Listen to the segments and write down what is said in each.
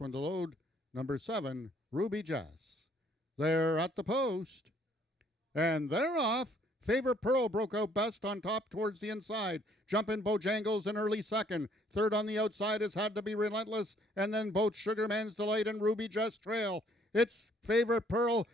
next one to load, number 7, Ruby Jess. They're at the post. And they're off. Favorite Pearl broke out best on top towards the inside. Jumpin' Bojangles in early second. Third on the outside has Had to Be Relentless. And then both Sugarman's Delight and Ruby Jess trail. It's Favorite Pearl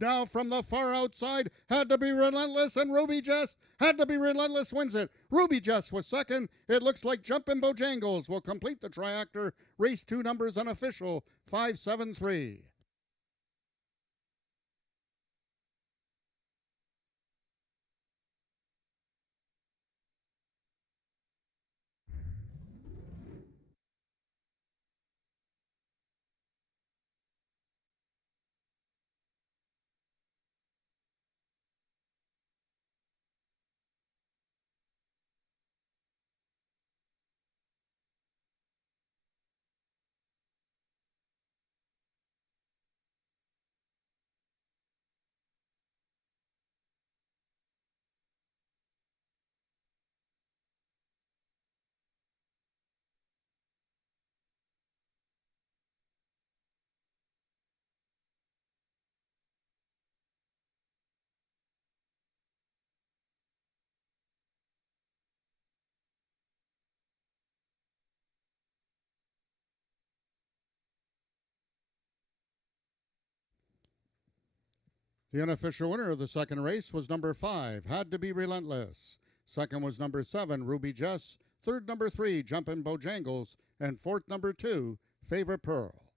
now from the far outside. Had to Be Relentless and Ruby Jess. Had to Be Relentless wins it. Ruby Jess was second. It looks like Jumpin' Bojangles will complete the triactor. Race 2 numbers unofficial 573. The unofficial winner of the second race was number 5, Had to Be Relentless. Second was number 7, Ruby Jess. Third, number 3, Jumpin' Bojangles. And fourth, number 2, Favorite Pearl.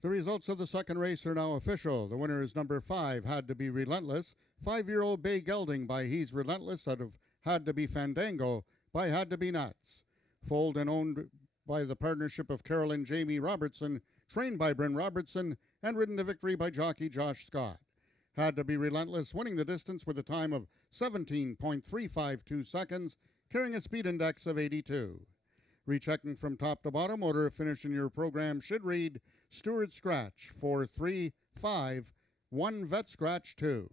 The results of the second race are now official. The winner is number 5, Had to Be Relentless. 5-year-old Bay Gelding by He's Relentless out of Had to Be Fandango by Had to Be Nuts. Foaled and owned by the partnership of Carol and Jamie Robertson, trained by Bryn Robertson, and ridden to victory by jockey Josh Scott. Had to Be Relentless, winning the distance with a time of 17.352 seconds, carrying a speed index of 82. Rechecking from top to bottom, order of finish in your program should read Stewart Scratch 4-3-5, 1 Vet Scratch 2.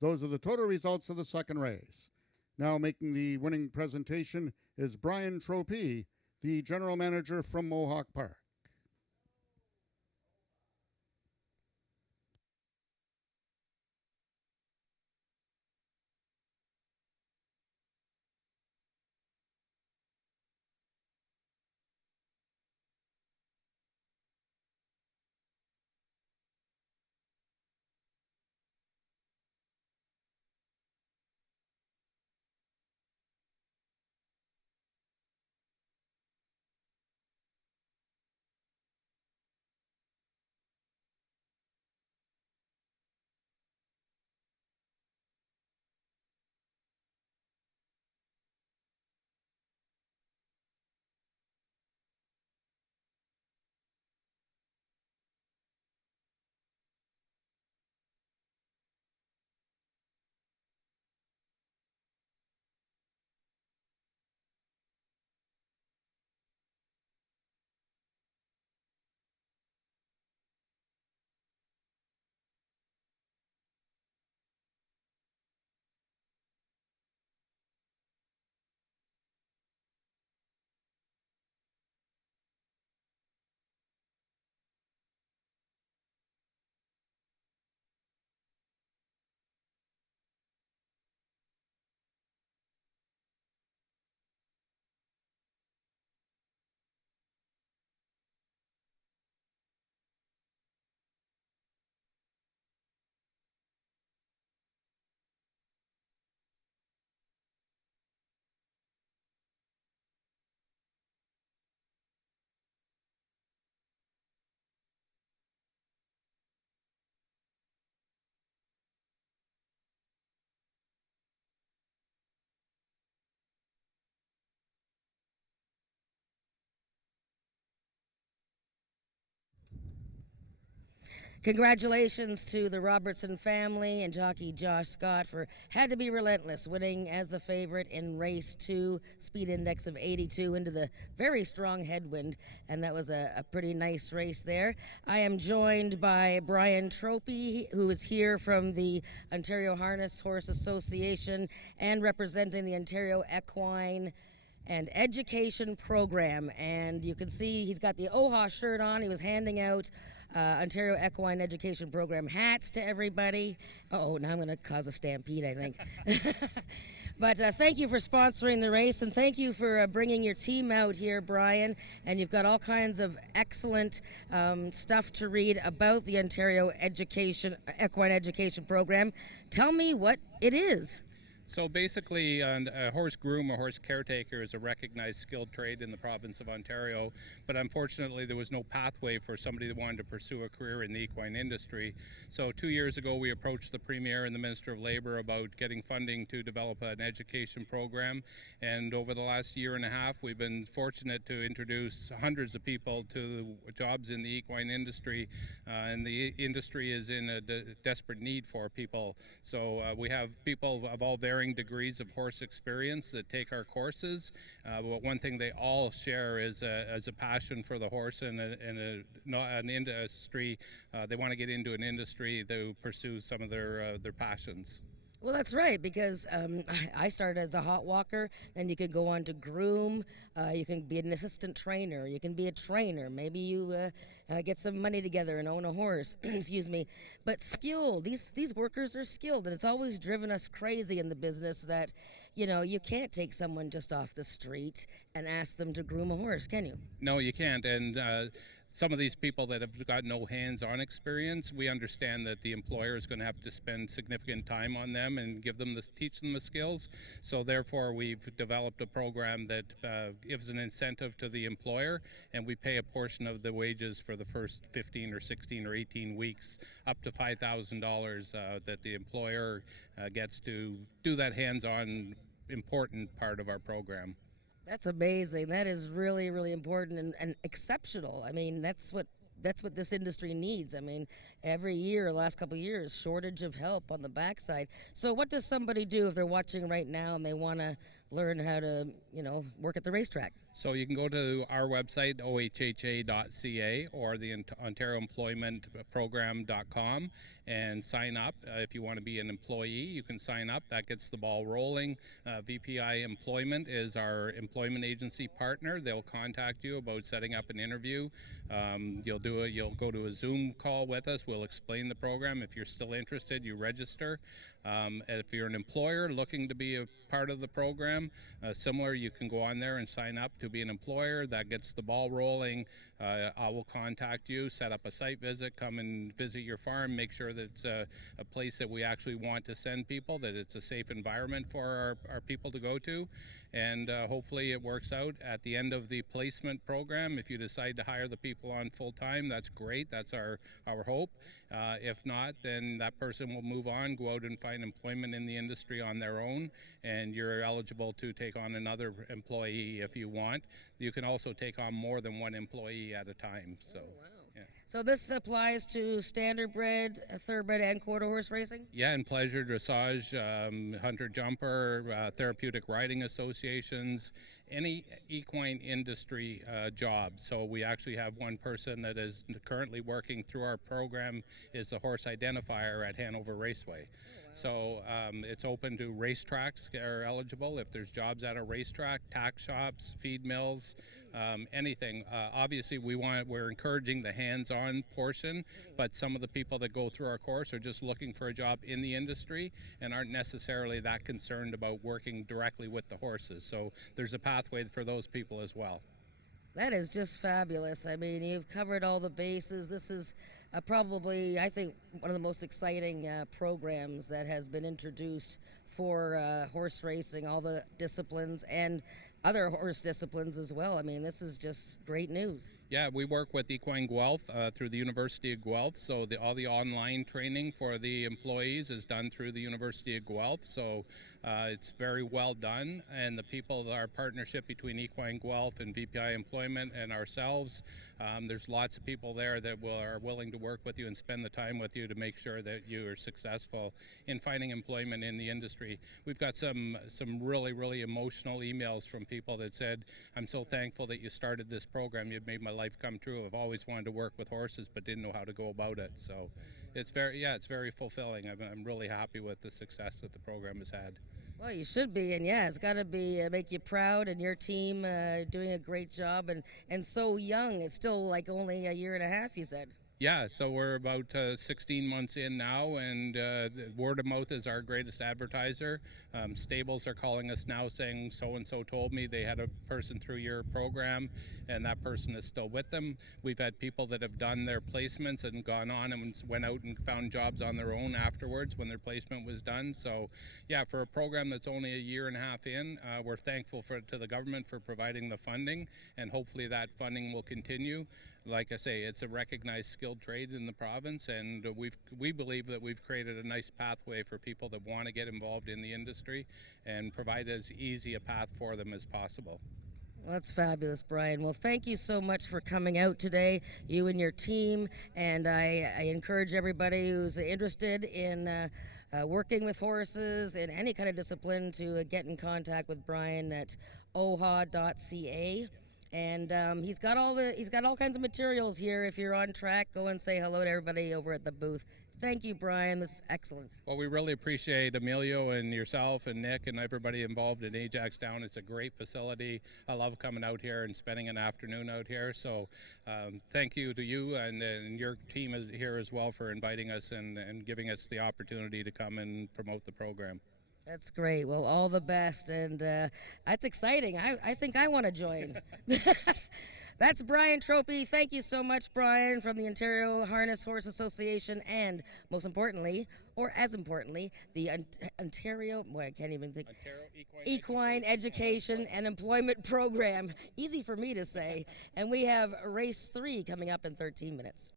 Those are the total results of the second race. Now making the winning presentation is Brian Tropee, the general manager from Mohawk Park. Congratulations to the Robertson family and jockey Josh Scott for Had to Be Relentless, winning as the favorite in race 2, speed index of 82 into the very strong headwind, and that was a pretty nice race there. I am joined by Brian Tropee, who is here from the Ontario Harness Horse Association and representing the Ontario Equine and Education Program. And you can see he's got the OHA shirt on. He was handing out Ontario Equine Education Program hats to everybody. Oh, now I'm going to cause a stampede, I think. But thank you for sponsoring the race, and thank you for bringing your team out here, Brian. And you've got all kinds of excellent stuff to read about the Ontario Equine Education Program. Tell me what it is. So basically, a horse groom or horse caretaker is a recognized skilled trade in the province of Ontario, but unfortunately there was no pathway for somebody that wanted to pursue a career in the equine industry. So 2 years ago we approached the Premier and the Minister of Labour about getting funding to develop an education program, and over the last year and a half we've been fortunate to introduce hundreds of people to jobs in the equine industry, and the industry is in a desperate need for people. So we have people of all varying degrees of horse experience that take our courses, but one thing they all share is a passion for the horse and an industry. They want to get into an industry to pursue some of their passions. Well, that's right, because I started as a hot walker, then you could go on to groom, you can be an assistant trainer, you can be a trainer, maybe you get some money together and own a horse, excuse me. But skilled, these workers are skilled, and it's always driven us crazy in the business that, you know, you can't take someone just off the street and ask them to groom a horse, can you? No, you can't, and some of these people that have got no hands-on experience, we understand that the employer is going to have to spend significant time on them and teach them the skills. So therefore, we've developed a program that gives an incentive to the employer, and we pay a portion of the wages for the first 15 or 16 or 18 weeks, up to $5,000 that the employer gets to do that hands-on important part of our program. That's amazing. That is really, really important and exceptional. I mean, that's what that's what this industry needs. I mean, every year, last couple of years, shortage of help on the backside. So, what does somebody do if they're watching right now and they want to learn how to, work at the racetrack? So you can go to our website, ohha.ca, or the Ontario Employment Program.com, and sign up. If you want to be an employee, you can sign up. That gets the ball rolling. VPI Employment is our employment agency partner. They'll contact you about setting up an interview. You'll go to a Zoom call with us. We'll explain the program. If you're still interested, you register. If you're an employer looking to be a part of the program, similar, you can go on there and sign up to be an employer. That gets the ball rolling. I will contact you, set up a site visit, come and visit your farm, make sure that it's a place that we actually want to send people, that it's a safe environment for our people to go to, and hopefully it works out. At the end of the placement program, if you decide to hire the people on full time, that's great. That's our hope. If not, then that person will move on, go out and find employment in the industry on their own, and you're eligible to take on another employee if you want. You can also take on more than one employee at a time. So. Oh, wow. So this applies to standardbred, thoroughbred, and quarter horse racing? Yeah, and pleasure, dressage, hunter jumper, therapeutic riding associations, any equine industry job. So we actually have one person that is currently working through our program, is the horse identifier at Hanover Raceway. So it's open to racetracks are eligible. If there's jobs at a racetrack, tack shops, feed mills, anything. Obviously, we're encouraging the hands-on portion, but some of the people that go through our course are just looking for a job in the industry and aren't necessarily that concerned about working directly with the horses. So there's a pathway for those people as well. That is just fabulous. I mean, you've covered all the bases. This is probably, I think, one of the most exciting programs that has been introduced for horse racing, all the disciplines and other horse disciplines as well. I mean, this is just great news. Yeah, we work with Equine Guelph through the University of Guelph, so all the online training for the employees is done through the University of Guelph, so it's very well done, and the people, our partnership between Equine Guelph and VPI Employment and ourselves, there's lots of people there that are willing to work with you and spend the time with you to make sure that you are successful in finding employment in the industry. We've got some really, really emotional emails from people that said, "I'm so thankful that you started this program. You've made my life come true. I've always wanted to work with horses but didn't know how to go about it." So it's very fulfilling. I'm really happy with the success that the program has had. Well, you should be, and yeah, it's got to be make you proud, and your team doing a great job, and so young. It's still like only a year and a half, you said. Yeah, so we're about 16 months in now, and word of mouth is our greatest advertiser. Stables are calling us now saying so-and-so told me they had a person through your program, and that person is still with them. We've had people that have done their placements and gone on and went out and found jobs on their own afterwards when their placement was done. So yeah, for a program that's only a year and a half in, we're thankful to the government for providing the funding, and hopefully that funding will continue. Like I say, it's a recognized skilled trade in the province, and we believe that we've created a nice pathway for people that want to get involved in the industry and provide as easy a path for them as possible. Well, that's fabulous, Brian. Well, thank you so much for coming out today, you and your team, and I encourage everybody who's interested in working with horses in any kind of discipline to get in contact with Brian at oha.ca. And he's got all kinds of materials here. If you're on track, go and say hello to everybody over at the booth. Thank you, Brian. This is excellent. Well, we really appreciate Emilio and yourself and Nick and everybody involved in Ajax Down. It's a great facility. I love coming out here and spending an afternoon out here. So thank you to you and your team is here as well for inviting us and giving us the opportunity to come and promote the program. That's great. Well, all the best, and that's exciting. I think I want to join. That's Brian Tropey. Thank you so much, Brian, from the Ontario Harness Horse Association, and most importantly, or as importantly, the Ontario, I can't even think, Ontario Equine Education and Employment Program. Easy for me to say. And we have race 3 coming up in 13 minutes.